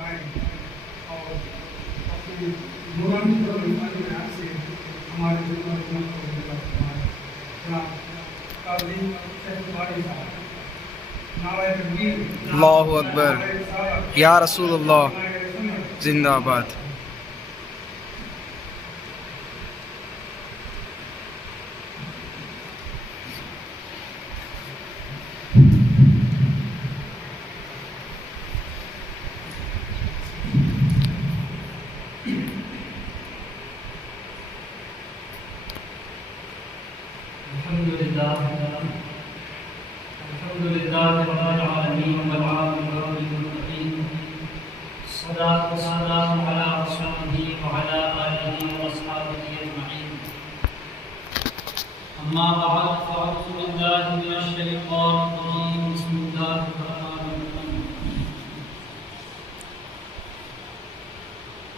بتائیں اور اپنی نورانی بیان سے ہمارے ضرورت کو مدد فرمائیں۔ جناب قاضی شیخ باری صاحب، نعرہ تکبیر، اللہ اکبر، یا رسول اللہ، زندہ باد۔ الحمدللہ رب العالمین والعاقبۃ للمتقین، الصلاۃ والسلام علی رسولہ وعلی آلہ واصحابہ اجمعین، اما بعد فاعوذ باللہ من الشیطان الرجیم، بسم اللہ الرحمن الرحیم،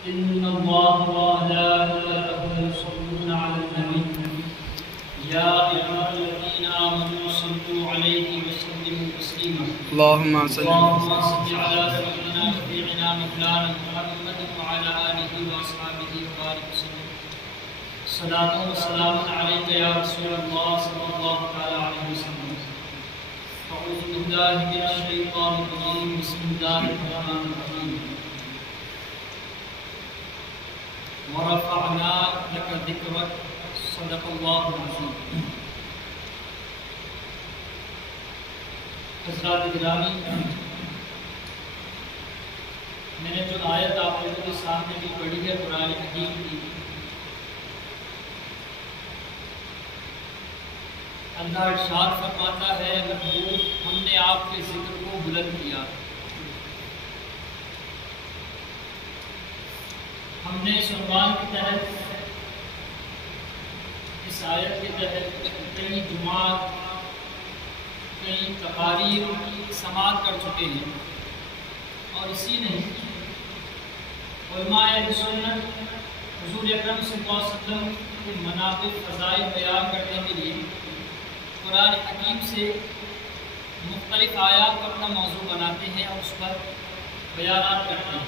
ان اللہ وملائکتہ یصلون علی النبی یا ایھا الذین آمنوا صلوا علیہ وسلموا تسلیما، اللہم صل اللهم صل على سيدنا شفيعنا مولانا محمد وعلى آله وأصحابه وبارك وسلم، صلاة وسلام عليك يا رسول الله صلى الله تعالى عليه وسلم، أعوذ بالله من الشيطان الرجيم، بسم الله الرحمن الرحيم، ورفعنا لك ذكرك، صدق الله العظيم۔ حضرات گرامی، میں نے جو آیت آپ لوگوں کے سامنے بھی پڑھی ہے قرآن حکیم کی، اللہ ارشاد فرماتا ہے محبوب ہم نے آپ کے ذکر کو بلند کیا، ہم نے اس عنوان کے تحت، اس آیت کے تحت کئی جمعات، کئی تقاریر سماعت کر چکے ہیں، اور اسی نہیں علماء اہل سنت حضور اکرم صلی اللہ علیہ وسلم کے مناقب فضائل بیان کرنے کے لیے قرآن حکیم سے مختلف آیات کو اپنا موضوع بناتے ہیں اور اس پر بیانات کرتے ہیں۔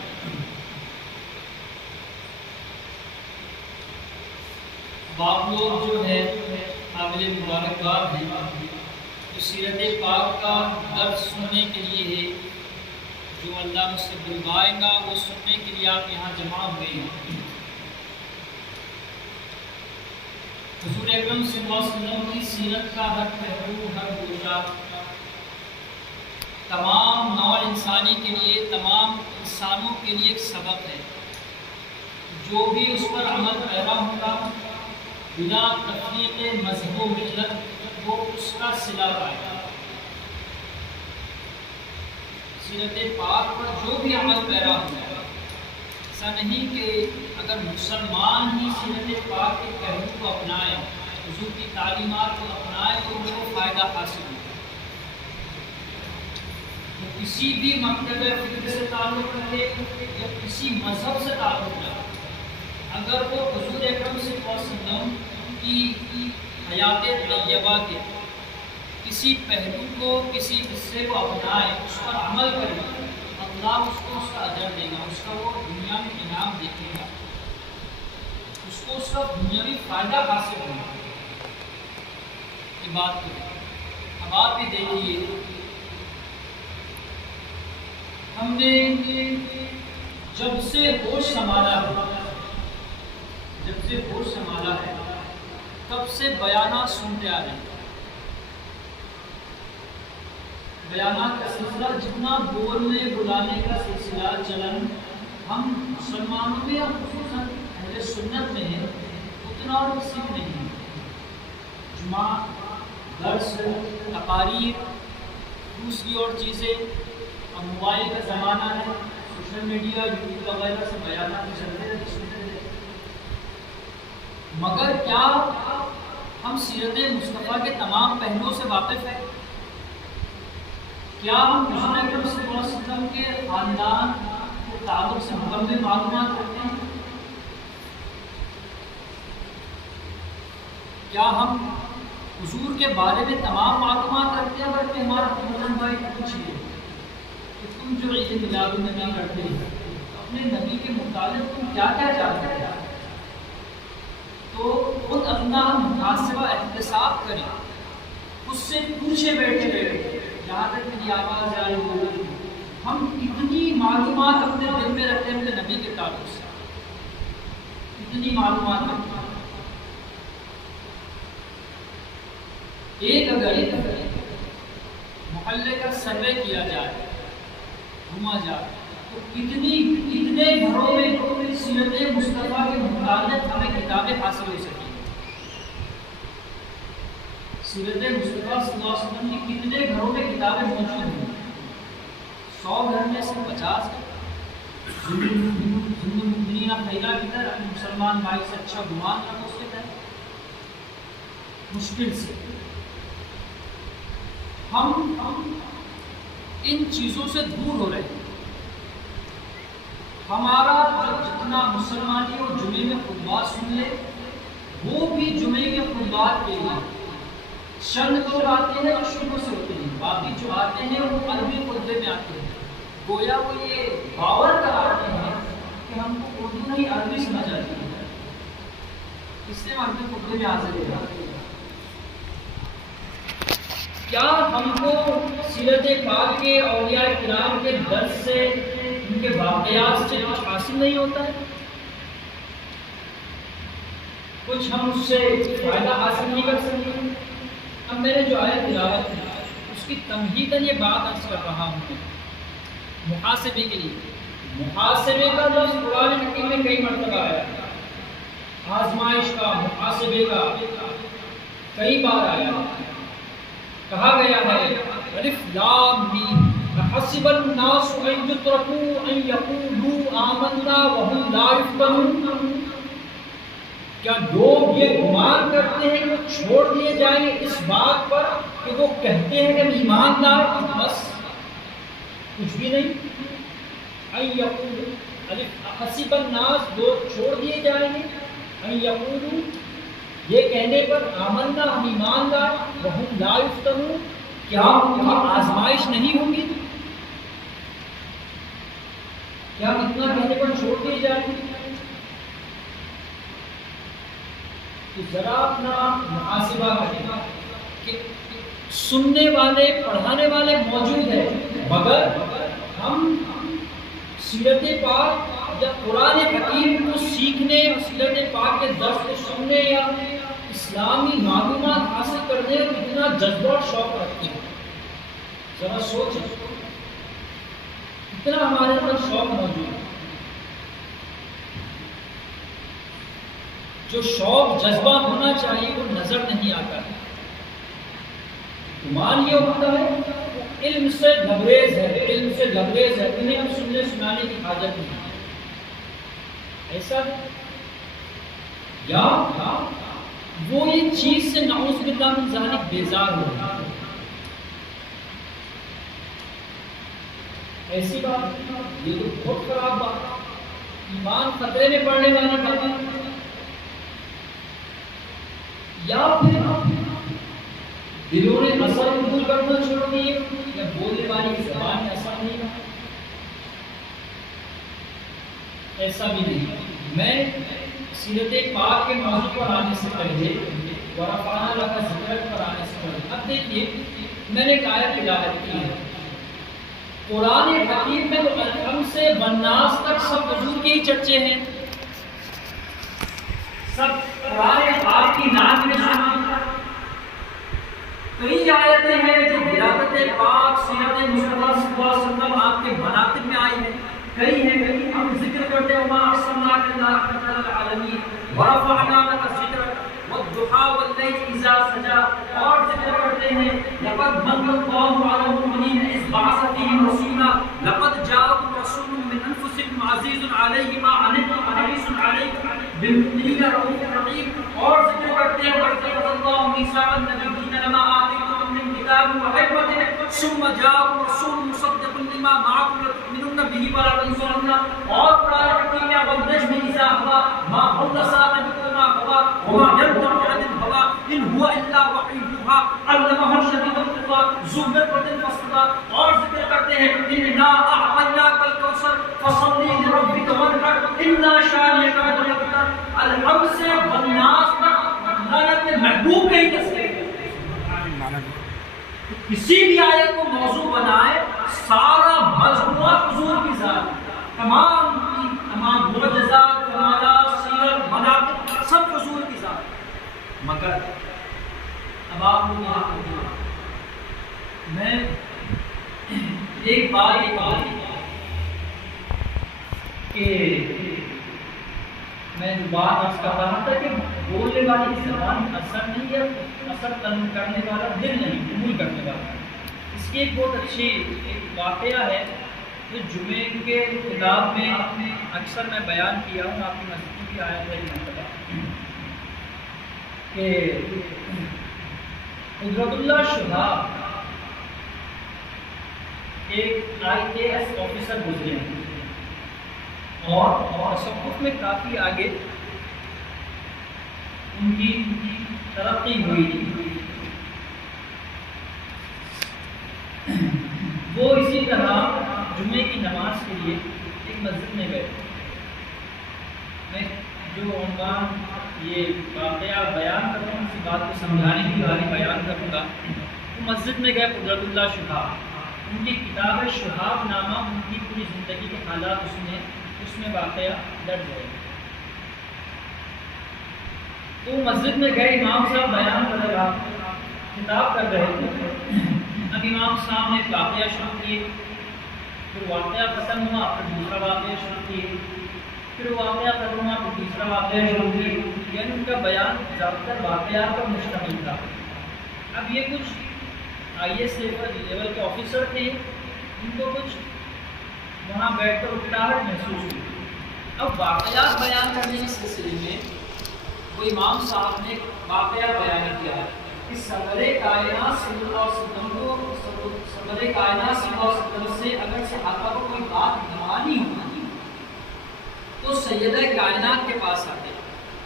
آپ لوگ جو ہے قابل مبارکباد ہیں، جو سیرت پاک کا درس سننے کے لیے ہے، جو اللہ مجھ سے بلوائے گا وہ سننے کے لیے آپ یہاں جمع ہوئے ہیں۔ حضور اکرم صلی اللہ علیہ وسلم کی سیرت کا ہر پہلو، ہر گوشہ تمام نوع انسانی کے لیے، تمام انسانوں کے لیے ایک سبق ہے۔ جو بھی اس پر عمل پیرا ہوگا بنا تفریق مذہب و ملت، وہ اس کا صلہ پائے گا۔ سیرت پاک پر جو بھی عمل پیرا ہوگا، ایسا نہیں کہ اگر مسلمان ہی سیرت پاک کے پہلو کو اپنائے، حضور کی تعلیمات کو اپنائے تو ان کو فائدہ حاصل ہوگا۔ وہ کسی بھی مکتب فکر سے تعلق رکھے یا کسی مذہب سے تعلق رکھے، اگر وہ حضور اکرم صلی اللہ علیہ وسلم کی حیات طیبہ کے کسی پہلو کو، کسی حصے کو اپنائے، اس پر عمل کرے، اللہ اس کو اس کا اجر دے گا، اس کا وہ دنیا میں انعام دیکھے گا، اس کو اس کا دنیاوی فائدہ حاصل ہوگا۔ یہ بات تو ہے۔ اب آپ بھی دیکھیے، ہم نے جب سے ہوش سنبھالا ہے تب سے بیانات سنتے آ رہے ہیں۔ بیانات کا سلسلہ جتنا بولنے بلانے کا سلسلہ چلن ہم مسلمانوں میں یا خصوصاً اہل سنت میں ہے، اتنا اور کسی میں نہیں ہے۔ جمعہ، درس، تقاریر، دوسری اور چیزیں، اب موبائل کا زمانہ ہے، سوشل میڈیا، یوٹیوب وغیرہ سے بیانات چلتے رہتے، سنتے رہتے، مگر کیا ہم سیرت مصطفیٰ کے تمام پہلوؤں سے واقف ہیں؟ کیا ہم حضور اکرم صلی اللہ علیہ وسلم کے خاندان کے تعلق سے مکمل معلومات رکھتے ہیں؟ کیا ہم حضور کے بارے میں تمام معلومات رکھتے ہیں؟ بلکہ ہمارا حسن بھائی پوچھیے کہ تم جو عید میلاد النبی کرتے ہیں اپنے نبی کے متعلق تم کیا کیا جانتے ہیں، تو خود اپنا محاسبہ احتساب کریں، اس سے پوچھے بیٹھے رہے جہاں تک میری آواز آئی ہو، ہم کتنی معلومات اپنے دل میں رکھتے ہیں اپنے نبی کے تعلق سے، کتنی معلومات رکھتے ہیں۔ ایک اگر محلے کا سروے کیا جائے، گھوما جائے، تو کتنے گھروں میں سیرت مصطفیٰ کے متعلق ہمیں کتابیں حاصل ہو سکیں۔ سیرت مصطفیٰ صلی اللہ علیہ وسلم کی کتنے گھروں میں کتابیں موجود ہیں؟ 100 گھر میں سے 50 زندگی خیرہ کی طرح اپنے مسلمان بھائی سے اچھا گمان نہ ہو سکتا ہے، مشکل سے۔ ہم ان چیزوں سے دور ہو رہے ہیں۔ ہمارا جتنا مسلمانی اور جمعے میں خطبات سن لے، وہ بھی جمعے کے خطبات کے لیے چند لوگ آتے ہیں اور شروع سے ہوتے ہیں، باقی جو آتے ہیں وہ عربی خطبے میں آتے ہیں، گویا وہ یہ باور کراتے ہیں کہ ہم کو اردو نہیں عربی سمجھ آتی ہے، اس لیے ہم عربی خطبے میں حاضر ہیں۔ کیا ہم کو سیرت پاک کے اولیاء کرام کے درس سے، ان کے واقعات سے کچھ حاصل نہیں ہوتا ہے؟ کچھ ہم اس سے فائدہ حاصل نہیں کر سکتے؟ اب میں نے جو آیت تلاوت کی اس کی تمہیداً یہ بات عرض کر رہا ہوں محاسبے کے لیے۔ محاسبے کا لفظ قرآن حکیم میں کئی مرتبہ آیا ہے، آزمائش کا، محاسبے کا کئی بار آیا ہے۔ کہا گیا ہے الف لام میم حسب الناس ان یترکوا ان یقولوا آمنا وهم لا یفتنون، کیا لوگ یہ گمان کرتے ہیں کہ وہ چھوڑ دیے جائیں گے اس بات پر کہ وہ کہتے ہیں کہ ہم ایمان لائے، بس کچھ بھی نہیں۔ ان یقولوا الف حسب الناس، لوگ چھوڑ دیے جائیں گے ان یقولوا یہ کہنے پر آمنا ہم ایمان لائے، وہم لا یفتنون، کیا ان کی آزمائش نہیں ہوگی؟ کیا اتنا کہنے پر چھوڑ دیے جائیں گے؟ تو ذرا اپنا محاسبہ کریں کہ سننے والے، پڑھانے والے موجود ہیں، مگر ہم سیرت پاک یا قرآن حکیم کو سیکھنے اور سیرت پاک کے درس کو سننے یا اسلامی معلومات حاصل کرنے کا کتنا جذبہ اور شوق رکھتے ہیں؟ ذرا سوچیں، کتنا ہمارے اندر شوق موجود ہے۔ جو شوق جذبہ ہونا چاہیے وہ نظر نہیں آتا ہے۔ گمان یہ ہوتا ہے علم سے لبریز ہے، علم سے لبریز ہے، انہیں ہم سننے سنانے کی حاجت نہیں ہے، ایسا یا وہ یہ چیز سے نعوذ باللہ من ذالک بیزار ہو رہا ہے۔ ایسی بات یہ تو بہت خراب بات، ایمان خطرے میں پڑنے والا بات، یا پھر دلوں نے اثر قبول کرنا چھوڑ دیے یا بولنے والی زبان میں اثر نہیں رہا، ایسا بھی نہیں۔ میں سیرت پاک کے موضوع پر آنے سے پہلے ورفعنا لک ذکرک پر آنے سے پہلے اب دیکھیے میں نے ایک آیت تلاوت کی ہے قرآن حکیم میں، تو الحم سے والناس تک سب حضور کے ہی چرچے ہیں، سب قرآن پاک کی نعت میں شامل ہیں۔ کئی آیتیں ہیں جو ولادت پاک سیرت مصطفیٰ صلی اللہ علیہ وسلم آپ کے مناقب میں آئی ہیں، کئی ہیں، ہم ذکر کرتے ہیں وما ارسلناک الا رحمۃ للعالمین ورفعنا لک ذکرک والضحی واللیل اذا سجی، اور ذکر کرتے ہیں لقد من اللہ علی المؤمنین اذ بعث فیہم رسولا لقد جاءکم رسول من انفسکم عزیز علیہ ما عنتم حریص علیکم بالمؤمنین رؤوف رحیم، اور ذکر کرتے ہیں وَإِذْ اللہ میثاق النبیین لما آتیتکم من کتاب وحکمۃ ثم جاءکم رسول مصدق لما معکم لتؤمنن به ولتنصرنه، اور قرآن حکیم میں والنجم اذا ہوا ما ضل صاحبکم ما غوی وما ينطق عن الهوى ان هو الا وحی یوحی علمہ شدید القوى ذو مرة فاستوى، اور ذکر کرتے ہیں انا اعطیناک الکوثر فصل لربک اِنَّ شَانِئَكَ هُوَ الْأَبْتَرُ، الحمد سے والناس پر اللہ نے اپنے محبوب کا ہی تذکرہ کیا۔ کسی بھی آیت کو موضوع بنائے، سارا مجموعہ حضور کی ذات، تمام معجزات، کمالات، سیرت، مناقب، سب حضور کی ذات۔ مگر اب آپ لوگ یہاں پہنچے، میں ایک بار یہ کہا کہ میں جو بات عرض کر رہا تھا کہ بولنے والی زبان اثر نہیں ہے، اثر کرنے والا دل نہیں، قبول کرنے والا۔ اس کی ایک بہت اچھی ایک واقعہ ہے جو جمعے کے کتاب میں اکثر میں بیان کیا ہوں، آپ کی مسجد بھی آیا تھا یہ مرتبہ، کہ قدرت اللہ شہاب ایک IAS آفیسر گزرے ہیں اور تصوف میں کافی آگے ان کی ترقی ہوئی تھی۔ وہ اسی طرح جمعے کی نماز کے لیے ایک مسجد میں گئے۔ میں جو عنوان یہ واقعہ بیان کرتا ہوں اسی بات کو سمجھانے کی باری بیان کروں گا۔ وہ مسجد میں گئے قدرت اللہ شہاب، ان کی کتاب شہاب نامہ، ان کی پوری زندگی کے حالات اس میں واقعہ درج ہے۔ تو مسجد میں گئے، امام صاحب بیان کر رہا، خطاب کر رہے تھے۔ اب امام صاحب نے واقعہ شروع کیے، پھر واقعہ ختم ہوا، پھر دوسرا واقعہ شروع کیے، پھر واقعہ ختم ہوا، پھر تیسرا واقعہ شروع کیے۔ یعنی ان کا بیان زیادہ تر واقعات پر مشتمل تھا۔ اب یہ کچھ IAS لیول کے آفیسر تھے، ان کو کچھ وہاں بیٹھ کر اکتاہٹ محسوس ہوئی۔ اب واقعات بیان کرنے کے سلسلے میں وہ امام صاحب نے واقعہ بیان کیا کہ صدر کائنات صلی اللہ علیہ وسلم سے اگر صحابہ کو کوئی بات دمانی ہوتی تو سیدہ کائنات کے پاس آتے،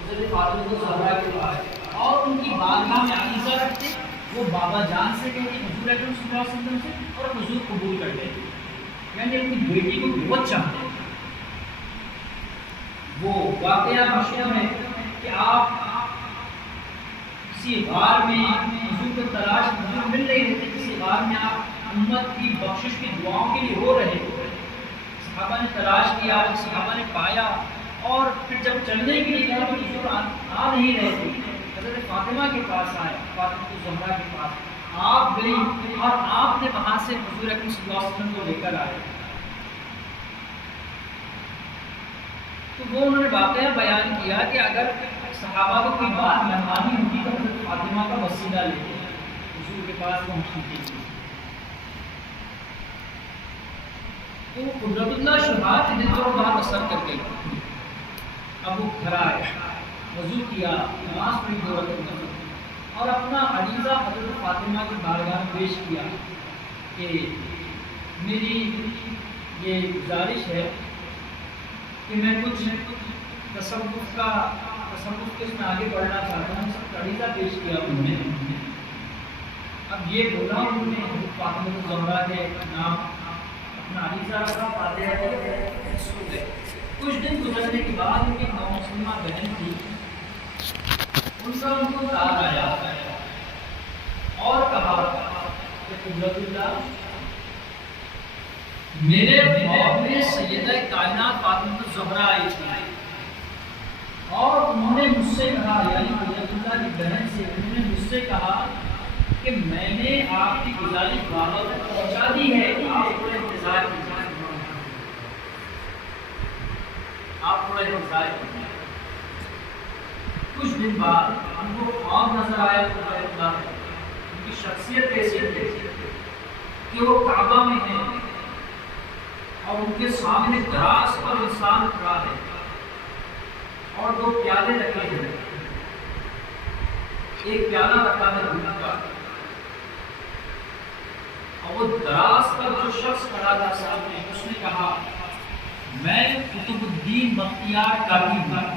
حضرت فاطمہ الزہرا کے پاس، اور ان کی بارگاہ میں عریضہ رکھتے، وہ بابا جان سے کہتے حضور اکرم صلی اللہ علیہ وسلم سے، اور حضور قبول کرتے، یعنی اپنی بیٹی کو بہت چاہتے۔ وہ واقعہ مشہور ہے کہ آپ کسی غار میں حضور کو تلاش حضور مل رہے تھے، کسی غار میں آپ امت کی بخشش کی دعاؤں کے لیے ہو رہے تھے، صحابہ نے تلاش کیا، صحابہ نے پایا، اور پھر جب چلنے کے لیے گئے تو حضور آ نہیں رہے تھے، حضرت فاطمہ کے پاس آئے، فاطمہ الزہرا کے پاس آپ گئی، اور آپ نے وہاں سے حضور اکرم صلی اللہ علیہ وسلم کو لے کر آئے۔ تو وہ انہوں نے واقعہ بیان کیا کہ اگر صحابہ کو کوئی بات منوانی ہوتی تو حضرت فاطمہ کا وسیلہ لیتے حضور کے پاس پہنچنے کے لیے۔ تو قدرت اللہ شہاب کے دل پر بات اثر کر گئی۔ اب وہ گھر آئے، وضو کیا، نماز پڑھی 2 رکعت، اور اپنا عریضہ حضرت فاطمہ کی بارگاہ میں پیش کیا کہ میری یہ گزارش ہے کہ میں کچھ تصوف کے اس میں آگے بڑھنا چاہتا ہوں، سب عریضہ پیش کیا انہوں نے۔ اب یہ بولا انہوں نے حضرت فاطمہ الزہرا کے نام اپنا عریضہ رکھا، فاتحہ پڑھ کے سو گئے۔ کچھ دن گزرنے کے بعد ان کی نومسلمہ بہن تھی، ان کا ان کو تاج آیا اور کہا کہ قدرت اللہ میرے خواب میں سیدہ کائنات فاطمہ الزہرا آئی تھی، اور انہوں نے مجھ سے کہا، یعنی قدرت اللہ کی بہن سے انہوں نے مجھ سے کہا کہ میں نے آپ کی گزارش بابا تک پہنچا دی ہے، آپ تھوڑا انتظار کیجیے، آپ تھوڑا انتظار کیجیے۔ کچھ دن بعد ان کو خواب نظر آیا قدرت اللہ ہے، ان کی شخصیت کیسی ہے کہ وہ کعبہ میں ہیں اور ان کے سامنے دراز پر انسان کھڑا ہے اور 2 پیالے رکھے ہیں، ایک پیالہ رکھا ہے دودھ کا، اور وہ دراز پر جو شخص کھڑا تھا سامنے، اس نے کہا میں قطب الدین بختیار کاکی ہوں،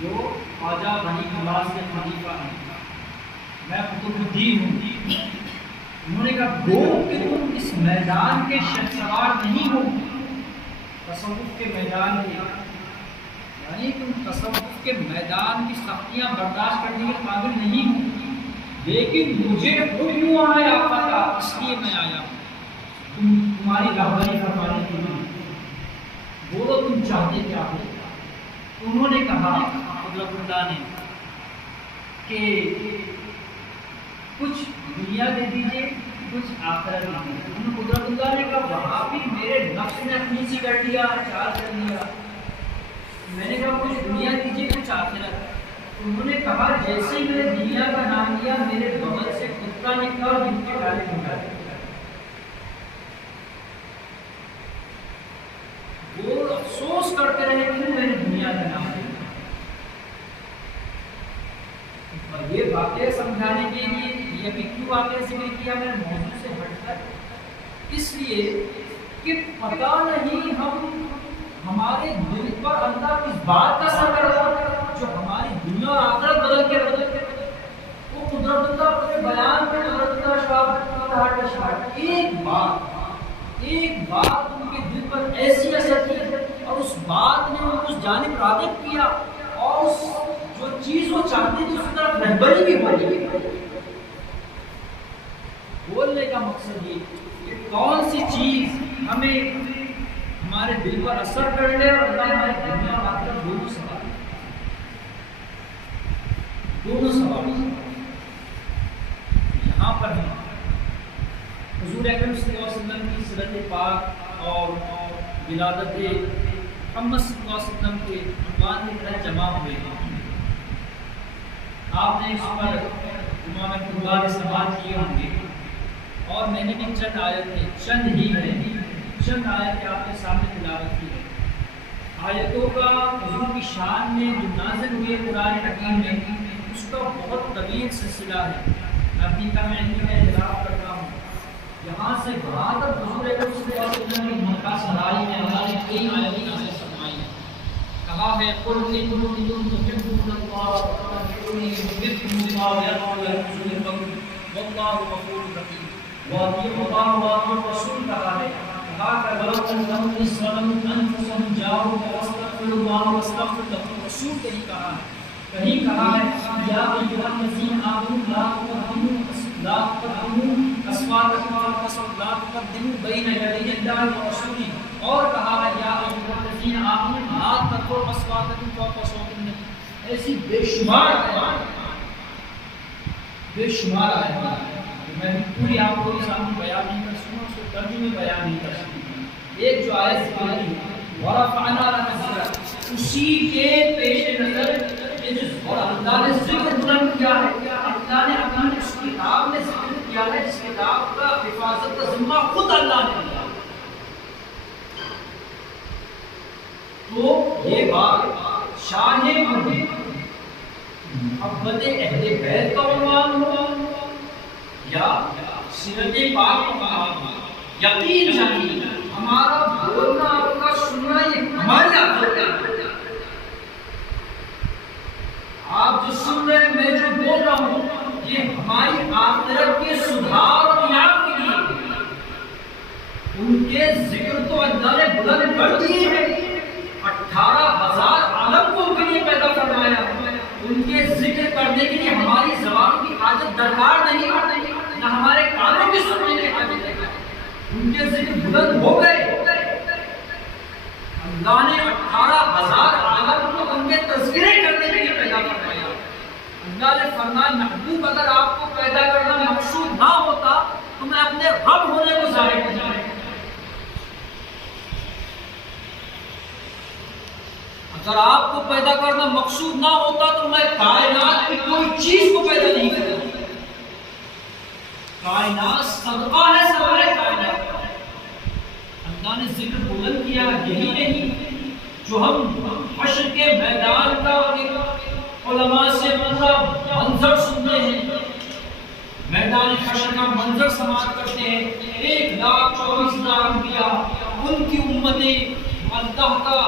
جو خواجہ بنی نواز کے خلیفہ ہیں، میں قطب الدین ہوں۔ انہوں نے کہا گو کہ تم اس میدان کے شہسوار نہیں ہو، بس تصوف کے میدان میں، یعنی تم تصوف کے میدان کی سختیاں برداشت کرنے کے قابل نہیں ہو، لیکن مجھے خود یوں آیا پتا، اس لیے میں آیا تمہاری رہبری فرمانے کے لیے، بولو تم چاہتے کیا ہو؟ انہوں نے کہا قدرت اللہ نے کہ کچھ دنیا دے دیجیے، کچھ آخرت دے دیجیے۔ انہوں نے قدرت اللہ نے کہا وہاں بھی میرے نفس نے اپنی سی کر لیا، چار کر لیا۔ میں نے کہا کچھ دنیا دیجیے، کچھ آخرت۔ انہوں نے کہا جیسے ہی میں نے دنیا کا نام لیا، میرے بغل سے کتا نکلا اور جن کے ڈالے نکالے۔ وہ افسوس کرتے رہے کہ میں نے دنیا کا نام لیا۔ اور یہ واقعہ سمجھانے کے لیے یہ بھی کیوں واقعہ ذکر کیا میں نے موضوع سے ہٹ کر، اس لیے کہ پتہ نہیں ہمارے دل پر اللہ کس بات کا اثر کر رہا ہے جو ہماری دنیا اور آخرت بدل کے وہ قدرت اللہ اپنے بیان میں قدرت اللہ شاہد ایک بات ان کے دل پر ایسی اثر کی اور اس بات نے ان کو اس جانب راغب کیا اور اس جو چیز وہ چاہتے تھے اس طرف رہبری بھی ہو گئی۔ بولنے کا مقصد یہ کہ کون سی چیز ہمیں ہمارے دل پر اثر کر لے اور اللہ ہمارے دنیا اور آخرت دونوں سوال یہاں پر ہیں۔ حضور اکرم صلی اللہ علیہ وسلم کی سیرت پاک اور ولادت محمد صلی اللہ علیہ وسلم کے عنوان کی طرح جمع ہوئے ہیں۔ آپ نے اس پر امام قربان سماعت کیے ہوں گے اور میں نے بھی چند آیتیں چند آیتیں آپ کے سامنے تلاوت کی ہے۔ آیتوں کا حضور کی شان میں جو نازل ہوئے قرآن حکیم میں اس کا بہت طویل سلسلہ ہے، میں اپنی کم علمی میں اعتراف کرتا ہوں۔ یہاں سے وہاں تک حضور اکرم صلی اللہ علیہ وسلم کی مکہ سرائی میں ہماری کئی آیتیں نازل فرمائی ہیں۔ کہا ہے قل ان کنتم تحبون اللہ فاتبعونی یحببکم اللہ ویغفر لکم ذنوبکم واللہ غفور رحیم۔ واطیعوا اللہ واطیعوا الرسول کہا ہے، کہا کہ ولو انہم اذ ظلموا انفسہم جاءوک واستغفروا اللہ واستغفر لهم الرسول کہیں کہا ہے، کہیں کہا ہے یا ایھا الذین آمنوا لا تقدموا اصواتکم فوق صوت لا تقدموا بین یدی اللہ ورسولہ، اور کہا ہے یا ایھا الذین آمنوا لا ترفعوا اصواتکم فوق صوت النبی۔ ایسی بے شمار آیات میں پوری آپ کو سامنے بیان نہیں کر سکوں، اس کو ترجمے بیان نہیں کر سکوں۔ ایک جو آیت ذکر کی ورفعنا لک ذکرک، اسی کے پیش نظر اور اللہ نے ذکر بلند کیا ہے، اللہ نے اپنی اس کتاب میں ذکر کیا ہے جس کتاب کا حفاظت کا ذمہ خود اللہ نے لیا۔ تو یہ بات شان محبت اہل بیت کا عنوان ہو یا سیرت پاک کا عنوان ہو، یقین جانیے ہمارا بولنا آپ کا سننا یہ ہماری عادت ہے۔ آپ جو سن رہے ہیں میں جو بول رہا ہوں یہ ہماری آخرت کے سدھار اور یاد کے لیے، ان کے ذکر تو اللہ نے بلند کر دیے ہیں، 18,000 عالم کو ان کے لیے پیدا فرمایا، ان کے ذکر کرنے کے لیے ہماری زبان کی حاجت درکار نہیں، نہ ہمارے کانوں کی سننے کی حاجت ہے، ان کے ذکر بلند ہو گئے۔ اللہ نے 18,000 عالم کو ان کے تذکرے کرنے کے لیے پیدا فرمایا۔ اللہ نے فرمایا محبوب اگر آپ کو پیدا کرنا مقصود نہ ہوتا تو میں اپنے رب ہونے کو ظاہر کر دیتا۔ اگر آپ کو پیدا کرنا مقصود نہ ہوتا تو میں کائنات کی کوئی چیز کو پیدا نہیں کرتا۔ کائنات صدقہ ہے سوائے کائنات کا۔ اللہ نے ذکر بلند کیا، یہی نہیں جو ہم حشر کے میدان کا علماء سے منظر سنتے ہیں، میدان حشر کا منظر سماعت کرتے ہیں، 1,24,000 انبیاء، ان کی امتیں، اللہ کا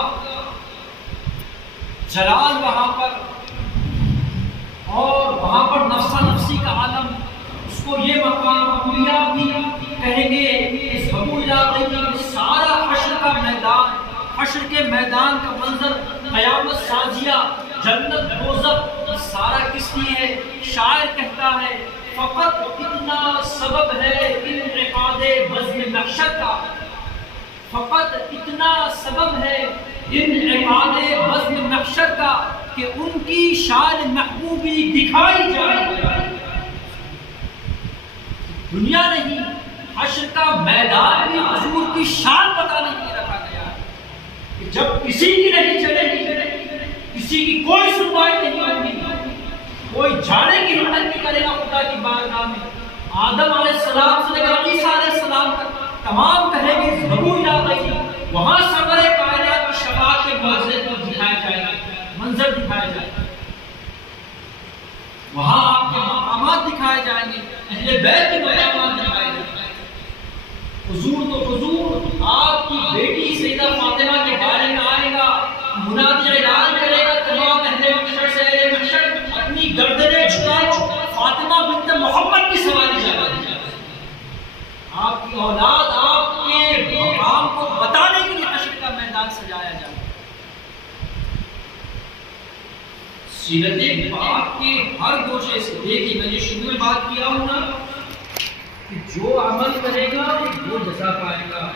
جلال وہاں پر، اور وہاں پر نفسا نفسی کا عالم، اس کو یہ مقام انبیاء بھی کہیں گے اس سارا حشر کا میدان حشر کے میدان کا منظر، قیامت سازیہ، جنت دوزخ، یہ سارا کس لیے ہے؟ شاعر کہتا ہے فقط اتنا سبب ہے انعقاد بزم محشر کا، فقط اتنا سبب ہے انعقاد بزم محشر کا کہ ان کی شان محبوبی دکھائی جائے، دنیا نہیں حشر کا میدان بھی حضور کی شان بتانے کے لیے رکھا گیا ہے کہ جب کسی کی نہیں چلے گی، کسی کی کوئی سنوائی نہیں ہوگی، کوئی جانے کی ہمت نہیں کرے گا خدا کی بارگاہ میں، آدم علیہ السلام سے لے کر عیسیٰ علیہ السلام تک تمام کہیں گے ضرور یاد رہی، وہاں سرور کائنات کی شفاعت کے منظر کو دکھایا جائے گا، منظر دکھایا جائے گا، وہاں آپ کے مقامات دکھائے جائیں گے، اہل بیت کے مقامات دکھائے جائیں گے۔ حضور تو حضور آپ کی بیٹی سیدہ فاطمہ کے بارے میں آئے گا، منادی اعلان کرے گا تمام اہل محشر سے، اہل محشر اپنی گردنیں جھکاؤ، فاطمہ بنت محمد کی سواری جائے، آپ کی اولاد آپ کے مقام کو بتانے کے لیے حشر کا میدان سجایا جائے۔ سیرت پاک کے ہر گوشے سے دیکھیے، میں جو شروع میں بات کیا ہوں نا کہ جو عمل کرے گا وہ جزا پائے گا،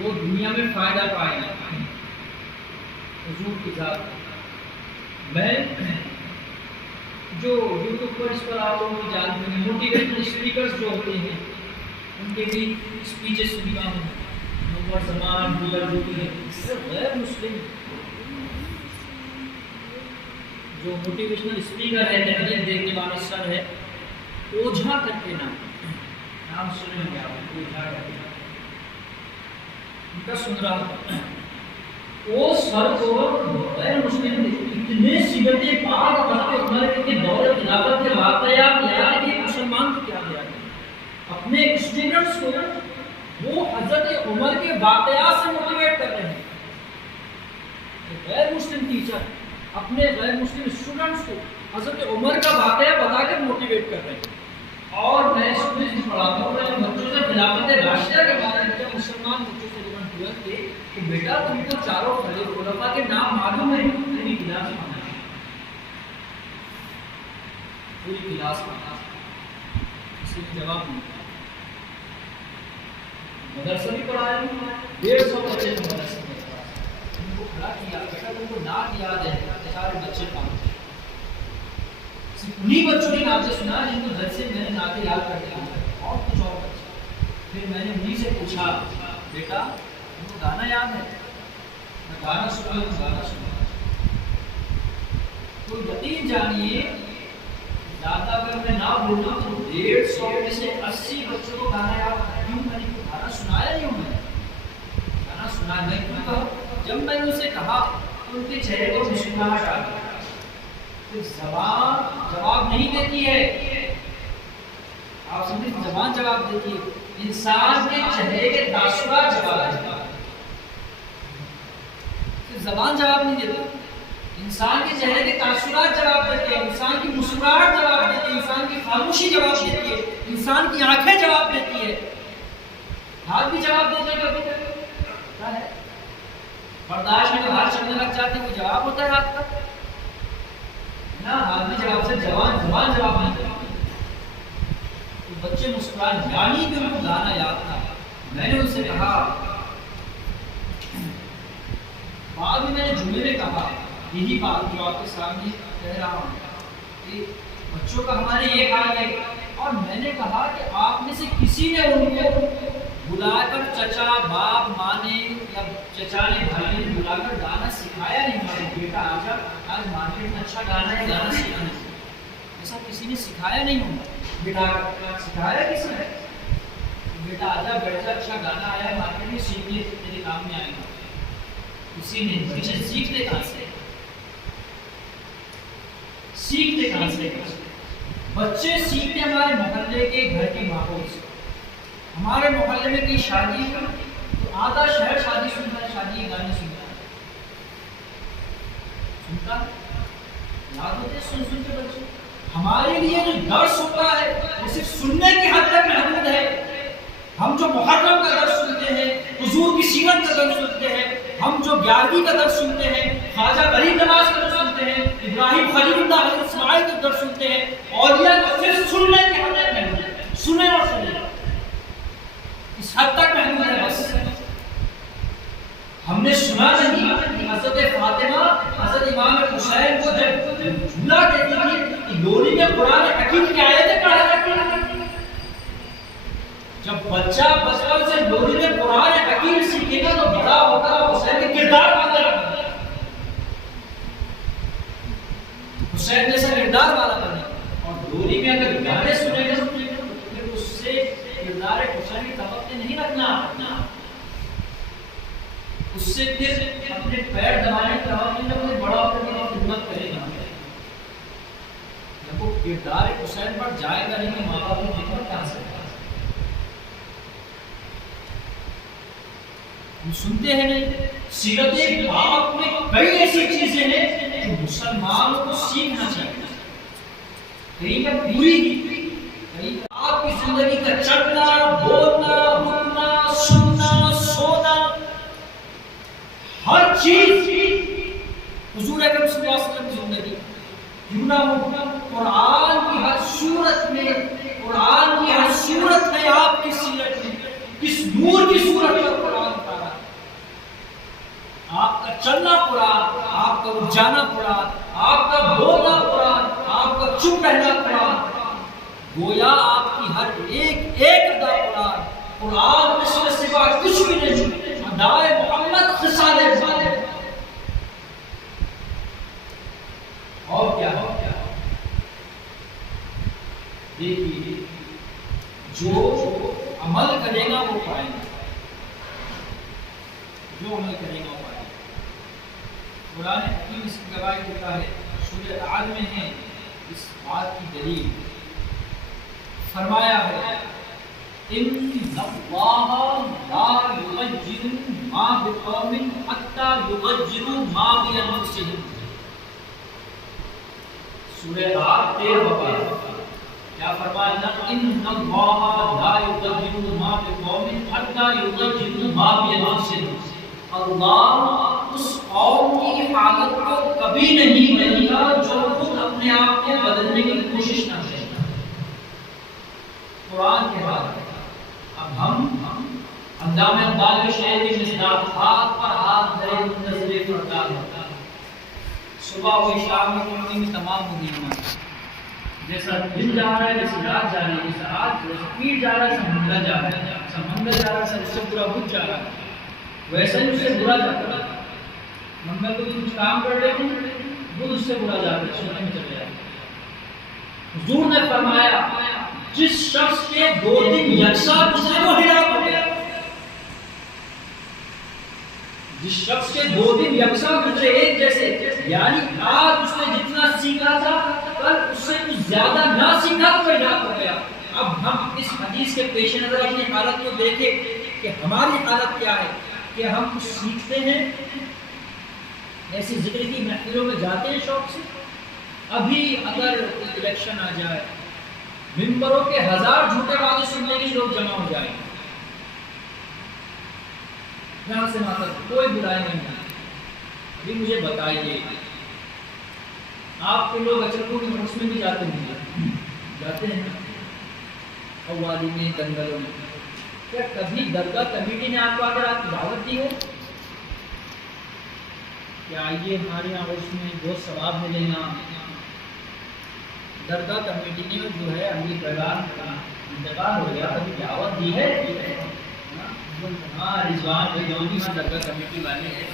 وہ دنیا میں فائدہ پائے گا حضور کی ذات۔ میں جو یوٹیوب پر اس پر آپ لوگوں کو جانتے ہیں موٹیویشنل اسپیکرز جو ہوتے ہیں ان کے بھی اسپیچز سنتا ہوں، نور زمان دیگر جو بھی ہے غیر مسلم جو موٹیویشنل اسپیکر ہے، تحریر دینے والا سر ہے، اوجھا کر کے نام سنیں گے آپ، اوجھا کر کے ان کا سن رہا تھا، وہ سر کو غیر مسلم اتنے سیرت پاک پڑھتے عمر کے دور خلافت کے واقعات یاد کہ مسلمان کو کیا دیا اپنے اسٹوڈنٹس کو وہ حضرت عمر کے واقعات سے موٹیویٹ کر رہے ہیں۔ غیر مسلم ٹیچر اپنے غیر مسلم اسٹوڈنٹس کو حضرت عمر کا واقعہ بتا کر موٹیویٹ کر رہے ہیں۔ اور میں اسٹوڈنٹس پڑھاتا ہوں، میں بچوں سے خلافت راشدہ کے بارے میں مسلمان بچوں سے کہ بیٹا تم کو چاروں خلفاء کے نام معلوم ہے؟ پوری کلاس پڑھنا ہے، پوری کلاس پڑھنا ہے، اس کا جواب نہیں۔ مدرسہ بھی پڑھایا، 150 بچے مدرسے میں ان کو کھڑا کیا، بیٹا تم کو نعت یاد ہے؟ سارے بچے کام صرف انہیں بچوں کی نعتیں سنا جن کو درسے میں نے نعتیں یاد کر دیا، اور کچھ اور بچے۔ پھر میں نے انہیں سے پوچھا بیٹا گانا یاد ہے؟ میں گانا سنا ہوں، گانا سنا۔ تو یقین جانیے زیادہ اگر میں نہ بولوں تو 150 میں سے 80 بچوں کو گانا یاد ہے۔ کیوں؟ میں نے گانا سنایا نہیں ہوں، میں گانا سنایا میں کیوں کہا؟ جب میں نے اسے کہا ان کے چہرے کو مسکراہٹ آ گئی۔ زبان جواب نہیں دیتی ہے، آپ سمجھیں، زبان جواب دیتی ہے، انسان کے چہرے کے تاثرات جواب دیتے ہیں، زبان جواب نہیں دیتی، انسان کے چہرے کے تاثرات جواب دیتے ہیں، انسان کی مسکراہٹ جواب دیتی ہے، انسان کی خاموشی جواب دیتی ہے، انسان کی آنکھیں جواب دیتی ہے، ہاتھ بھی جواب دیتے ہیں۔ کبھی کیا ہے برداشت میں ہاتھ چلنے لگ جاتے ہیں، وہ جواب ہوتا ہے ہاتھ کا نا، ہاتھ بھی جواب سے زبان جواب نہیں دیتی۔ تو بچے مسکرائے، یعنی کہ ان کو گانا یاد تھا۔ میں نے ان سے کہا، بعد میں نے جملے میں کہا یہی بات جو آپ کے سامنے کہہ رہا ہوں کہ بچوں کا ہمارے یہ حال ہے، اور میں نے کہا کہ آپ میں سے کسی نے ان کو بلا کر چچا باپ ماں نے یا چچا نے بھائی نے بلا کر گانا سکھایا نہیں، ہمارے بیٹا آجا آج مارکیٹ میں اچھا گانا ہے، گانا سیکھنا، ایسا کسی نے سکھایا نہیں ہوگا۔ بیٹا سکھایا کس نے؟ بیٹا آجا بیٹھ جا، اچھا گانا آیا ہے مارکیٹ میں، سیکھنے تیرے کام میں آئے گا۔ کسی نے بچے سیکھتے کہاں سے؟ سیکھتے کہاں سے؟ بچے سیکھتے ہمارے محلے کے گھر کے ماحول سے۔ ہمارے محلے میں کئی شادی ہے تو آدھا شہر شادی سنتا ہے، شادی کے گانے سنتا ہے، یاد ہوتے سن کے بچے۔ ہمارے لیے جو درس ہوتا ہے وہ صرف سننے کی حد تک محدود ہے۔ ہم جو محرم کا درس سنتے ہیں، حضور کی سیرت کا درس سنتے ہیں، ہم جو 11ویں کا درس سنتے ہیں، خواجہ غریب نواز کا درس سنتے ہیں، ابراہیم خلیل اللہ حضرت اسماعیل کا درس سنتے ہیں، اولیاء کا صرف سننے کی حد تک محدود ہے، سنیں اور سنیں، اس حد تک محدود ہے بس. ہم نے سنا نہیں حضرت فاطمہ حضرت امام حسین کو جب جھولا دیتی تھی کہ لوری میں قرآن حکیم کی آیتیں پڑھا کرتی تھی. جب بچہ بچپن سے لوری میں قرآن حکیم سیکھے گا تو بڑا ہوگا حسین کے کردار والا بنے گا، حسین جیسا کردار والا بنے گا. اور لوری میں اگر گانے سنے گا تو پھر اس سے کردار حسین کی توقع نہیں رکھنا، اس سے پھر اپنے پیر دبانے کی توقع نہیں رکھنا، بڑا ہونے کی خدمت کرے گا. جب وہ کردار حسین پر جائے گا نہیں تو ماں باپ کی خدمت کہاں سے؟ ہم سنتے ہیں نہیں سیرت پاک میں کئی ایسی چیزیں ہیں جو مسلمانوں کو سیکھنا چاہیے. کہیں کا پوری کہیں آپ کی زندگی کا چلنا بولنا اٹھنا سننا سونا ہر چیز حضور اکرم صلی اللہ علیہ وسلم کی زندگی کیوں نہ ہو. قرآن کی ہر صورت میں، قرآن کی ہر صورت میں آپ کی سیرت میں کس نور کی صورت میں قرآن اتارا. آپ کا چلنا قرآن، آپ کا جانا قرآن، آپ کا بولنا قرآن، آپ کا چپ رہنا قرآن. گویا آپ کی ہر ایک ادا قرآن. قرآن میں سے سوا کچھ بھی نہیں. ادائے محمد خصال محمد. اور کیا ہے؟ دیکھیے جو عمل کرے گا وہ پائے گا، جو عمل کرے گا وہ پائے گا. قرآن حکیم اس کی گواہی دیتا ہے، سورہ رعد میں ہے اس بات کی دلیل. فرمایا ہے ان اللہ لا یغیر ما بقوم حتی یغیروا ما بانفسہم. سورہ رعد 13 کیا فرمایا؟ ان اللہ لا یغیر ما بقوم حتی یغیروا ما بانفسہم. اللہ اس قوم کی حالت کو کبھی نہیں بدلے گا جو خود اپنے آپ کو بدلنے کی کوشش نہ کرے. قرآن کے بعد اب ہم اندام اقبال شعر کی مصداق ہاتھ پر ہاتھ دھرے منتظر فردا ہوتا ہے. صبح و شام میں کھڑی میں تمام مدینہ جیسا دن جا رہا ہے جیسے رات جا رہی ہے، جیسا آج پیر جا رہا ہے سمندر جا رہا ہے، سمندر جا رہا ہے اس سے برا بدھ جا رہا ہے، ویسا ہی اس سے برا جاتا ہے. منگل کو کچھ کام کر لیتے ہیں بدھ اس سے برا جاتا ہے، سونے میں چلے جاتے ہیں. حضور نے فرمایا جس شخص کے 2 دن یکساں گزرے وہ ہلاک ہو گیا. جس شخص کے 2 دن یکساں گزرے ایک جیسے، یعنی آج اس نے جتنا سیکھا تھا کل اس سے کچھ زیادہ نہ سیکھا تو وہ ہلاک ہو گیا. اب ہم اس حدیث کے پیش نظر اپنی حالت کو دیکھیں کہ ہماری حالت کیا ہے، کہ ہم کچھ سیکھتے ہیں، ایسی ذکر کی محفلوں میں جاتے ہیں شوق سے. ابھی اگر الیکشن آ جائے ممبروں کے 1000 جھوٹے وعدے سننے کے لوگ جمع ہو جائیں، یہاں سے وہاں تک کوئی برائی نہیں ہے. ابھی مجھے بتائیے آپ کے لوگ اچرکوں کے مرس میں بھی جاتے ہیں قوالی میں، دنگلوں میں. کیا کبھی درگاہ کمیٹی نے آپ کو آ کر آپ کی دعوت دی ہے کہ آئیے ہمارے یہاں عرس میں بہت ثواب ملے گا؟ درگاہ کمیٹی نے جو ہے امیر پیغام کا انتقال ہو گیا، کبھی دعوت دی ہے؟ ہاں رضوان بھائی سے درگاہ کمیٹی والے ہیں،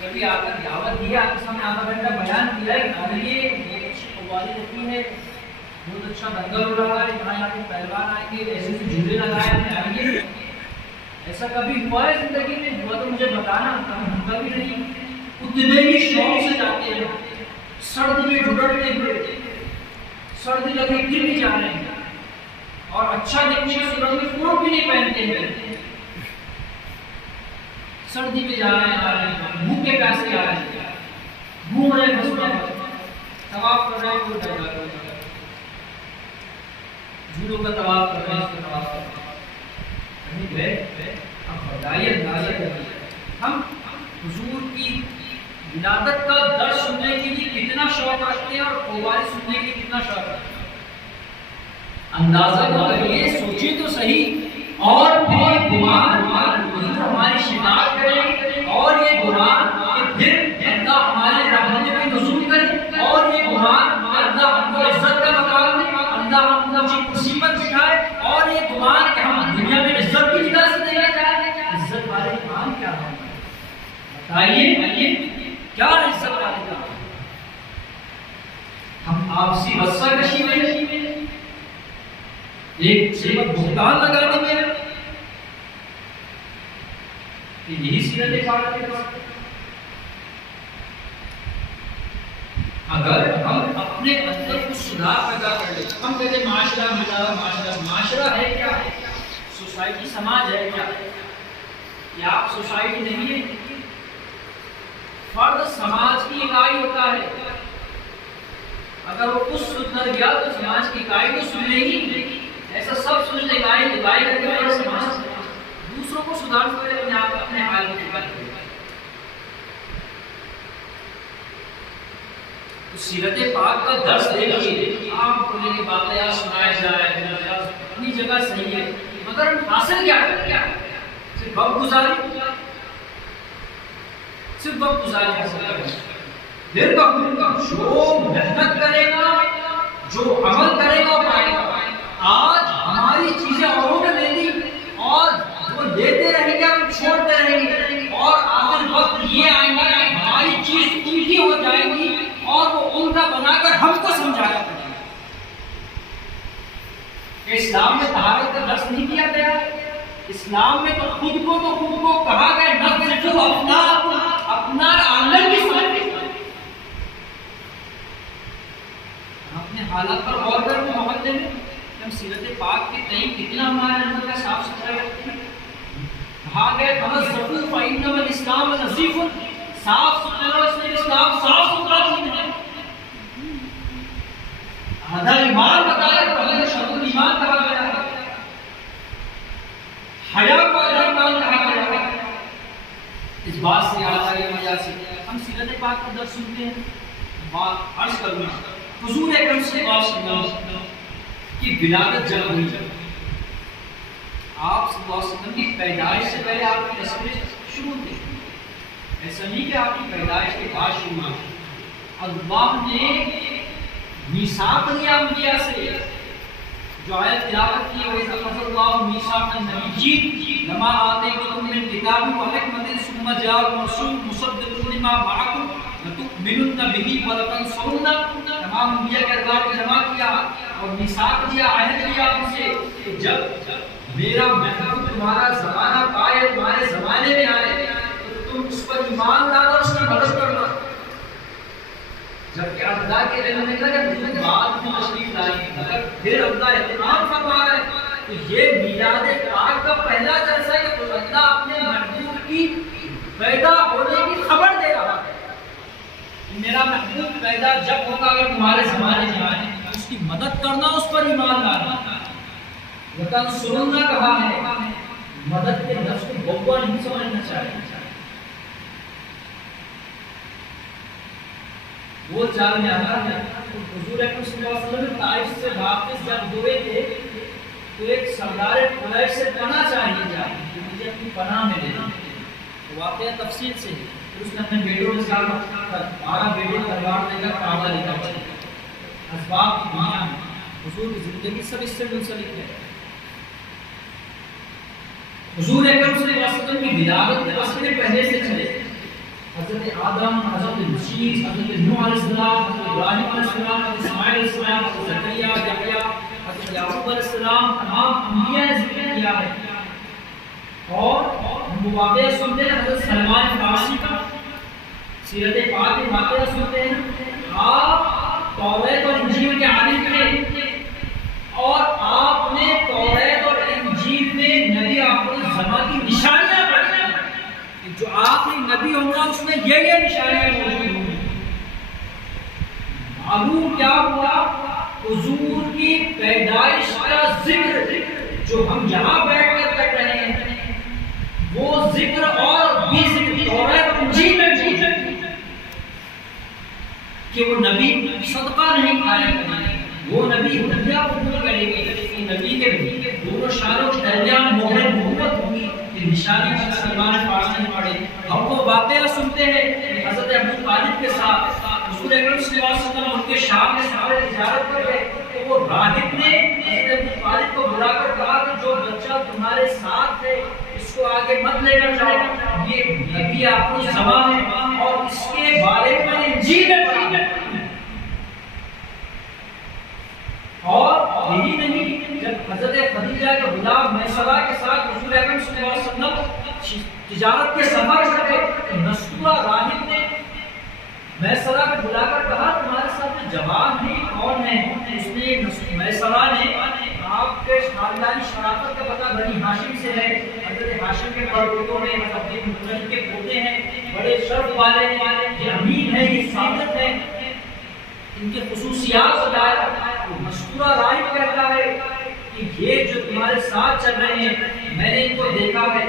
کبھی آپ نے دعوت دی ہے؟ آپ کے سامنے آدھا گھنٹہ بیان کیا ہے کہ آئیے بہت اچھی قوالی ہوتی ہے، بہت اچھا دنگل ہو رہا ہے، یہاں کے پہلوان آئیں گے، ایسے جھولے لگائے ہیں، آئیے. ایسا کبھی ہوا ہے زندگی میں؟ ہوا تو مجھے بتانا، ہم کبھی نہیں. اتنے ہی شوق سے جاتے ہیں، سرد میں ڈھڑتے ہوئے، سردی لگے پھر بھی جا رہے ہیں، اور اچھا دیکھنے کی صورت میں کوٹ بھی نہیں پہنتے ہیں. سردی میں جا رہے ہیں، بھوکے پیاسے آ رہے ہیں، گھوم رہے ہیں، بس طواف کر رہے ہیں، کوئی ڈر رہا ہے، جھولوں کا طواف کر رہے ہیں، اس کا طواف کر رہے ہیں. اب بتائیے ہم حضور کی ولادت کا درس سننے کے لیے کتنا شوق رکھتے ہیں اور قوالی سننے کے لیے کتنا شوق رکھتے ہیں. اندازہ کریے، سوچیے تو صحیح. اور پھر گمان ہماری شناخت کرے اور یہ گمان کہ پھر اللہ ہمارے رحمتوں میں نزول کرے اور یہ گمان اللہ ہم کو عزت کا مقام دے، اللہ ہم کو اپنی کرسی پر بٹھائے اور یہ گمان کہ ہم دنیا میں عزت کی جگہ سے دے جائیں. عزت والے کام کیا ہے بتائیے، کیا عزت والے کام؟ ہم آپسی رسہ کشی میں، ایک سے بہتان لگانے میں، یہی سیرت پاک کے پاس. اگر ہم اپنے اندر کو سدھار پیدا کر لیں، ہم کہتے ہیں معاشرہ ہے کیا؟ سوسائٹی، سماج ہے کیا؟ یا آپ سوسائٹی نہیں ہے؟ فرد سماج کی اکائی ہوتا ہے. اگر وہ کچھ سدھر گیا تو سماج کی اکائی کو سن لے گی. ایسا سب سن لے اکائی کر کے میرا سماج دوسروں کو سدھار کرے، اپنے آپ اپنے حال میں ٹھکا کرے. سیرت پاک کا درس دیکھیے. آپ بولیں گے واقعات سنائے جائے، اپنی جگہ صحیح ہے، مگر حاصل کیا کرتے ہیں؟ صرف وقت گزاری حاصل کریں. پھر جو محنت کرے گا، جو عمل کرے گا پائے گا. آج ہماری چیزیں اوروں نے لے لی اور وہ لیتے رہیں گے، ہم چھوڑتے رہیں گے، اور آخر وقت یہ آئے گا کہ ہماری چیز ان کی ہو جائے گی اور وہ ان کا بنا کر ہم کو سمجھایا کریں گے. اسلام میں طہارت کا درس نہیں کیا گیا. اسلام میں تو خود کو کہا گیا اپنا آنگن کی سمجھ. اپنے حالات پر غور کریں. محلے میں ہم سیرت پاک کے تئیں کتنا ہمارے اندر کا صاف ستھرا رکھتے ہیں. کہا گیا تمسکوا فإنما الإسلام نظیف. صاف ستھرا اسلام صاف ستھرا چیز ہے. آدھا ایمان بتایا تو پہلے شرط ایمان کہا گیا ہے. حیا کو آدھا ایمان کہا گیا ہے. اس بات سے یاد آ گیا مجھے سے ہم سیرت پاک کا درس سنتے ہیں. بات عرض کروں گا حضور اکرم صلی اللہ علیہ وسلم کی ولادت جب ہوئی، آپ صلی اللہ علیہ وسلم کی پیدائش سے پہلے آپ کی تصویر شروع تھی. ایسا نہیں کہ آپ کی پیدائش کے بعد شروع ہوئی. اللہ نے میثاق لیا انبیاء سے، جو آیت تلاوت کی ہے وَإِذْ أَخَذَ اللَّهُ مِيثَاقَ النَّبِيِّينَ لَمَا آتَيْتُكُم مِّن كِتَابٍ وَحِكْمَةٍ ثُمَّ جَاءَكُمْ رَسُولٌ مُصَدِّقٌ لِّمَا مَعَكُمْ لَتُؤْمِنُنَّ بِهِ وَلَتَنصُرُنَّهُ. تمام انبیاء کے دربار میں جمع کیا اور میثاق دیا، عہد لیا ان سے کہ جب میرا محبوب تمہارا زمانہ پائے، تمہارے زمانے میں آئے تو تم اس پر ایمان لانا، اس کی مدد کرنا. جبکہ اللہ کے علم میں تھا کہ بعد میں تشریف لائیں گے، مگر پھر اللہ اہتمام فرما رہا ہے. تو یہ میلاد پاک کا پہلا جلسہ ہے کہ اللہ اپنے محبوب کی پیدا ہونے کی خبر دے رہا ہے. میرا محبوب پیدا جب ہوگا اگر تمہارے زمانے میں آئے اس کی مدد کرنا، اس پر ایمان لانا. وَتَنْصُرُنَّ کہا ہے، مدد کے لفظ کو بہوا نہیں سمجھنا چاہیے. وہ چال میں آتا ہے. حضور اکرم صلی اللہ علیہ وسلم طائف سے واپس جب ہوئے تھے تو ایک سردار قریش سے پناہ چاہیے جائے کہ مجھے اپنی پناہ میں لے لیں. واقعہ تفصیل سے ہے. اس نے اپنے بیٹوں کے ساتھ 12 بیٹے تلوار لے کر کعبہ لے کر چلے. اسباب کی دنیا میں حضور کی زندگی سب اس سے منسلک ہے. حضور اکرم صلی اللہ علیہ وسلم کی ولادت کے مسئلے پہلے سے چلے. حضرت آدم، حضرت نوح، حضرت نوح علیہ السلام، حضرت ابراہیم علیہ السلام، حضرت اسماعیل علیہ السلام، حضرت زکریا، یحییٰ، حضرت یعقوب علیہ السلام، تمام انبیاء نے ذکر کیا ہے. اور ہم واقعہ سنتے ہیں حضرت سلمان فارسی کا، سیرت پاک کے واقعہ سنتے ہیں. آپ توریت اور انجیل کے عالم تھے اور آپ نے توریت اور انجیل میں نبی آخر الزمان کی نشانیاں پڑھی کہ جو آخری نبی ہوگا اس میں یہ نشانیاں موجود ہوں گی. معلوم کیا ہوا؟ حضور کی پیدائش کا ذکر جو ہم یہاں بیٹھ کر کر رہے ہیں وہ ذکر اور بھی ذکر توریت اور صدقہ نہیں کھایا کریں. وہ نبی ہدیہ قبول کریں گے کہ نبی کے دونوں شانوں کے درمیان مہر نبوت ہوگی کہ نشانی پر سلمان فارسی پڑے. ہم وہ واقعہ سنتے ہیں کہ حضرت ابو طالب کے ساتھ حضور اکرم صلی اللہ علیہ وسلم ان کے شام میں سفر تجارت پر گئے تو وہ راہب نے حضرت ابو طالب کو بلا کر کہا کہ جو بچہ تمہارے ساتھ ہے اس کو آگے مت لے کر جاؤ، یہ نبی آپ کو زبان ہے اور اس کے بارے میں انجیل میں پڑھا. اور یہی نہیں، جب حضرت خدیجہ کے غلام میسرہ کے ساتھ رسول اکرم صلی اللہ علیہ وسلم تجارت کے سفر کرے، نسوہ راہب نے میسرہ کو بلا کر کہا تمہارے ساتھ جو جوان ہے کون ہے؟ اس نے میسرہ نے آپ کے خاندانی شرافت کا پتہ بنی ہاشم سے ہے، حضرت ہاشم کے پڑوتوں میں اپنے مطلب کے پوتے ہیں، بڑے شرف والے ہیں، یہ امین ہے، یہ صادق ہے، ان کی خصوصیات بتایا. مشکورہ راہب کہتا ہے کہ یہ جو تمہارے ساتھ چل رہے ہیں میں نے ان کو دیکھا ہے،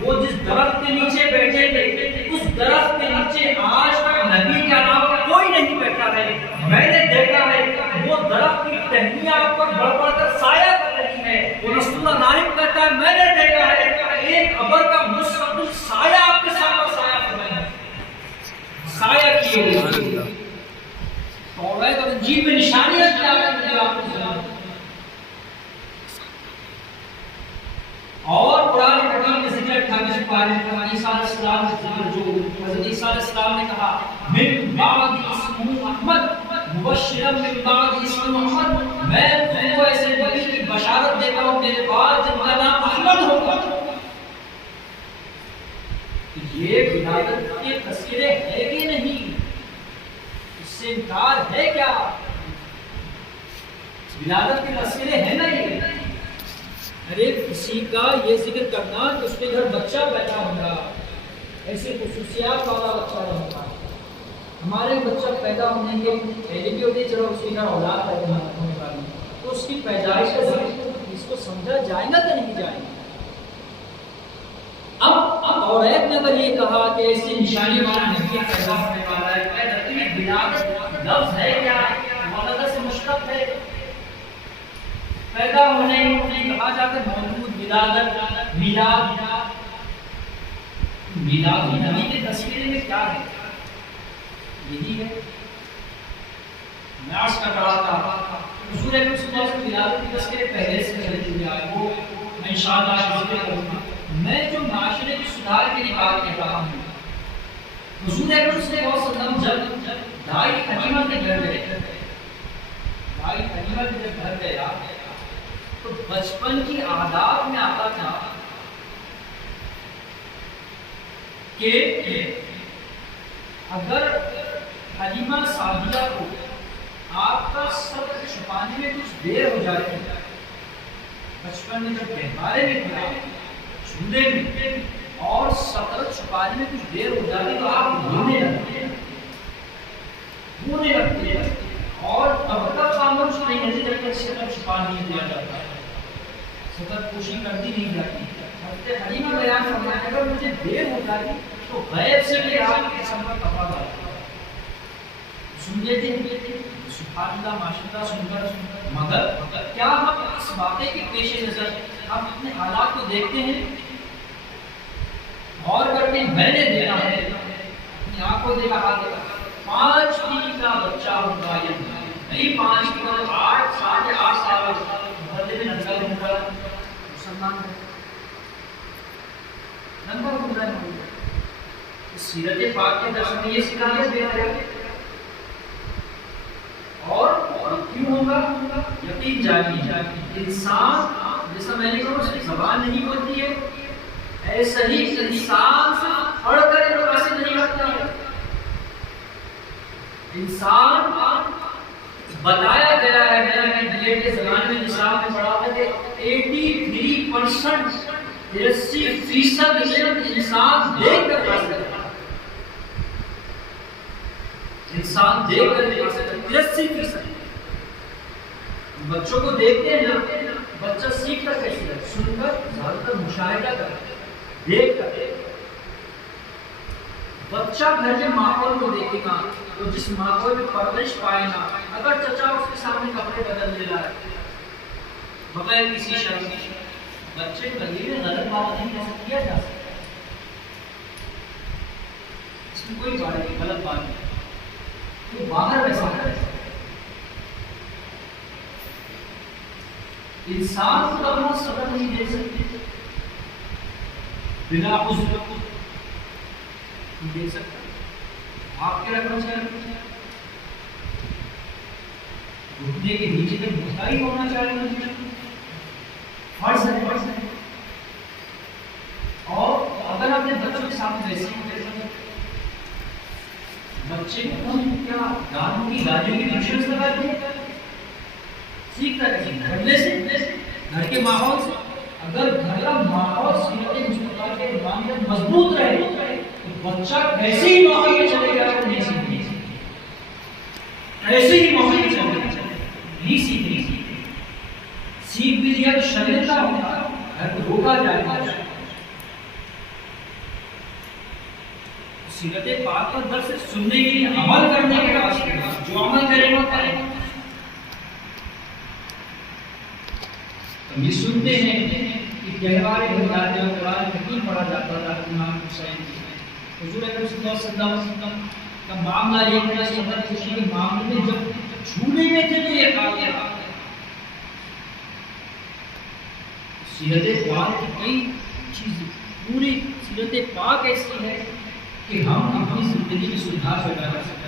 وہ جس درخت کے نیچے بیٹھے تھے اس درخت کے نیچے آج تک نبی کے علاوہ کوئی نہیں بیٹھا ہے. میں نے دیکھا ہے وہ درخت کی ٹہنیاں آپ پر بڑھ بڑھ کر سایہ کر رہی ہے. وہ مشکورہ راہب کہتا ہے میں نے دیکھا ہے ایک ابر کا مستقبل سایہ آپ کے ساتھ سایہ کر رہا ہے، سایہ کیے ہوئے. اور انجیل میں نشانیاں کیا ہے آپ کو ضرور. اور قرآن حکیم میں ذکر 28 پارے میں عیسیٰ علیہ السلام کا ذکر جو حضرت عیسیٰ علیہ السلام نے کہا من بعد اسمہ احمد مبشرا من بعد اسمہ احمد، میں تم کو ایسے نبی کی بشارت دیتا ہوں میرے بعد جن کا نام احمد ہوگا. یہ ولادت کے تذکرے ہے کہ نہیں؟ سے انکار ہے کیا؟ ولادت کے تذکرے ہیں نا یہ. ارے کسی کا یہ ذکر کرنا کہ اس کے گھر بچہ پیدا ہوگا، ایسی خصوصیات والا بچہ ہوگا. ہمارے بچہ پیدا ہونے کے پہلے بھی ہوتے چلو اس کے گھر اولاد پیدا ہونے والی تو اس کی پیدائش کا ذکر اس کو سمجھا جائے گا کہ نہیں جائے گا؟ اب اور ایک نے اگر یہ کہا کہ ایسی نشانی والا نبی پیدا ہونے والا ہے، ولادت لفظ ہے کیا؟ ولادت سے مشتق ہے، پیدا ہونے کہا جاتا ہے مولود، ولادت، میلاد. میلاد نبی کے تذکرے میں کیا ہے؟ یہی ہے. میں عرض کر رہا تھا حضور اکرم صلی اللہ علیہ وسلم ولادت کے تذکرے پہلے سے چلے چلے آئے، وہ میں انشاءاللہ ذکر کروں گا. میں جو معاشرے کے سدھار کے لیے بات کر رہا ہوں، حضور اکرم صلی اللہ علیہ وسلم جب دائی حلیمہ کے گھر گئے، دائی حلیمہ کے جب گھر گیا تو بچپن کی عادات میں آتا تھا کہ اگر حلیمہ سعدیہ کو آپ کا سر چھپانے میں کچھ دیر ہو جائے، بچپن میں جب گہوارے میں کیا چھونے میں اور سطر چھپانے میں کچھ دیر ہو جاتی تو آپ رونے لگتے اور تب تک خاموش نہیں رہتے جب تک سطر چھپا نہیں دیا جاتا، سطر پوشی کرتی نہیں جاتی. حضرت حلیمہ بیان فرمایا کہ اگر مجھے دیر ہو جاتی تو غیب سے بھی آپ کے قسم کا کپڑا ڈالتا سن لیتے ہیں. سبحان اللہ، ماشاء اللہ سن کر مگر کیا ہم اس واقعے کے پیش نظر ہم اپنے حالات کو دیکھتے ہیں اور کرتے ہیں؟ میں نے دیکھا ہے، اپنی آنکھوں دیکھا ہے 5 دن کا بچہ ہوگا، یہ نہیں 5 دن 8 ساڑھے 8 سال بندے میں نظر ہوگا مسلمان نمبر ہوگا. سیرت پاک کے درس میں یہ سکھایا گیا ہے. اور کیوں ہوگا؟ یقین جانیے انسان جیسا میں نے کہا اس کی زبان نہیں ہوتی ہے، ایسا ہی انسان سے پڑھ کر یہ لوگ ایسے نہیں کرتا ہے. انسان بتایا گیا ہے، میں نے بی ایڈ کے زمانے میں نصاب میں پڑھا تھا کہ 83% 83% انسان دیکھ کر پڑھ سکتا ہے. انسان دیکھ کر پڑھ سکتا ہے 83%. بچوں کو دیکھتے ہیں نا، بچہ سیکھتا کیسے ہے؟ سن کر، زیادہ تر مشاہدہ کر، دیکھ کر. بچہ گھر کے ماحول کو دیکھے گا، وہ جس ماحول میں پرورش پائے گا، اگر چچا اس کے سامنے کپڑے بدل دے رہا ہے بغیر کسی شرم کے، بچے کو یہ غلط بات نہیں کیسے کیا جا سکتا، اس میں کوئی بات نہیں، غلط بات نہیں، وہ باہر ویسا ہے۔ انسان کو اپنا صبر نہیں دے سکتے بنا عذر نہیں دے سکتا، آپ کے رقم سے گھٹنے کے نیچے تک گھٹنا ہی ہونا چاہیے، فرض ہے۔ اور اگر آپ نے بچوں کے سامنے ویسے ہی بچے کو ہم کیا گانوں کی گالیوں کی انشورنس لگاتے ہیں، سیکھتا ہے پڑھنے سے، گھر کے ماحول سے۔ اگر گھر کا ماحول سیرت مصطفیٰ کے معاملے میں مضبوط رہے تو بچہ ایسے ہی ماحول میں چلے گا تو نہیں سیکھے، ایسے ہی ماحول میں چلے گا نہیں سیکھے، سیکھ بھی لیا تو شرمندہ ہوگا، گھر کو روکا جائے گا۔ سیرت پاک پر درس سننے کے لیے عمل کرنے کے واسطے، جو عمل کرے گا کرے گا۔ ہم یہ سنتے ہیں کہ تہوار بتاتے ہیں، قرآن حکیم پڑھا جاتا تھا امام حسین کی، حضور اکرم صلی اللہ علیہ وسلم کا معاملہ یہ تھا کہ حضرت خوشی کے معاملے میں جب چھونے میں تھے تو یہ کہا گیا۔ سیرت پاک کی کئی چیزیں، پوری سیرت پاک ایسی ہے کہ ہم اپنی زندگی میں سدھار پیدا کر سکتے ہیں۔